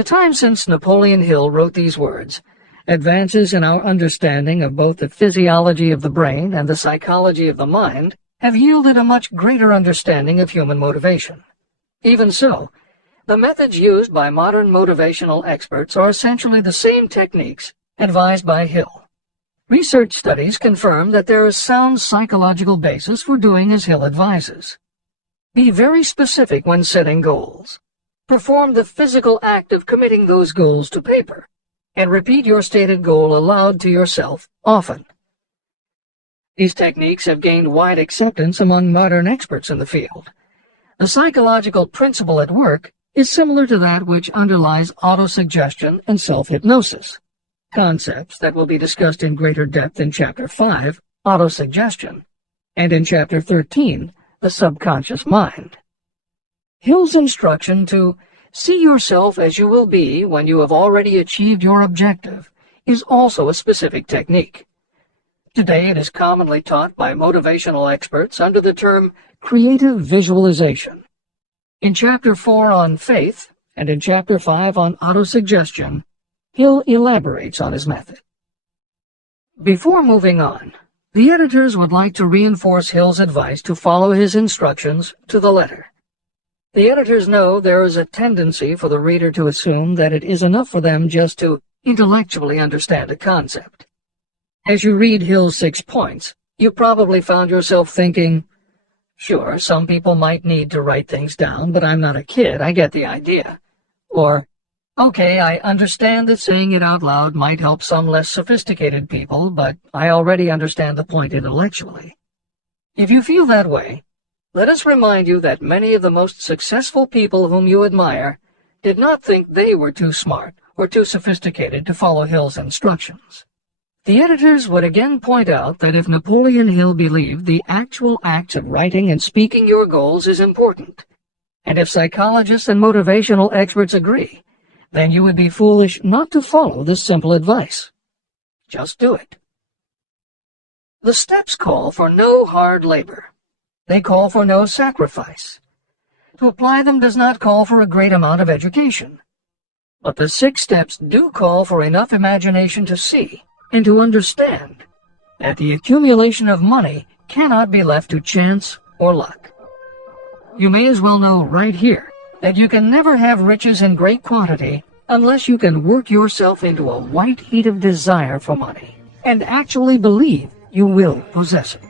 the time since Napoleon Hill wrote these words, advances in our understanding of both the physiology of the brain and the psychology of the mind have yielded a much greater understanding of human motivation. Even so, the methods used by modern motivational experts are essentially the same techniques advised by Hill. Research studies confirm that there is sound psychological basis for doing as Hill advises. Be very specific when setting goals. Perform the physical act of committing those goals to paper, and repeat your stated goal aloud to yourself often. These techniques have gained wide acceptance among modern experts in the field. The psychological principle at work is similar to that which underlies autosuggestion and self-hypnosis, concepts that will be discussed in greater depth in Chapter 5, Autosuggestion, and in Chapter 13, The Subconscious Mind. Hill's instruction to see yourself as you will be when you have already achieved your objective is also a specific technique. Today it is commonly taught by motivational experts under the term creative visualization. In Chapter 4 on faith and in Chapter 5 on autosuggestion, Hill elaborates on his method. Before moving on, the editors would like to reinforce Hill's advice to follow his instructions to the letter. The editors know there is a tendency for the reader to assume that it is enough for them just to intellectually understand a concept. As you read Hill's 6 points, you probably found yourself thinking, sure, some people might need to write things down, but I'm not a kid, I get the idea. Or, okay, I understand that saying it out loud might help some less sophisticated people, but I already understand the point intellectually. If you feel that way, let us remind you that many of the most successful people whom you admire did not think they were too smart or too sophisticated to follow Hill's instructions. The editors would again point out that if Napoleon Hill believed the actual acts of writing and speaking your goals is important, and if psychologists and motivational experts agree, then you would be foolish not to follow this simple advice. Just do it. The steps call for no hard labor. They call for no sacrifice. To apply them does not call for a great amount of education. But the 6 steps do call for enough imagination to see and to understand that the accumulation of money cannot be left to chance or luck. You may as well know right here that you can never have riches in great quantity unless you can work yourself into a white heat of desire for money and actually believe you will possess it.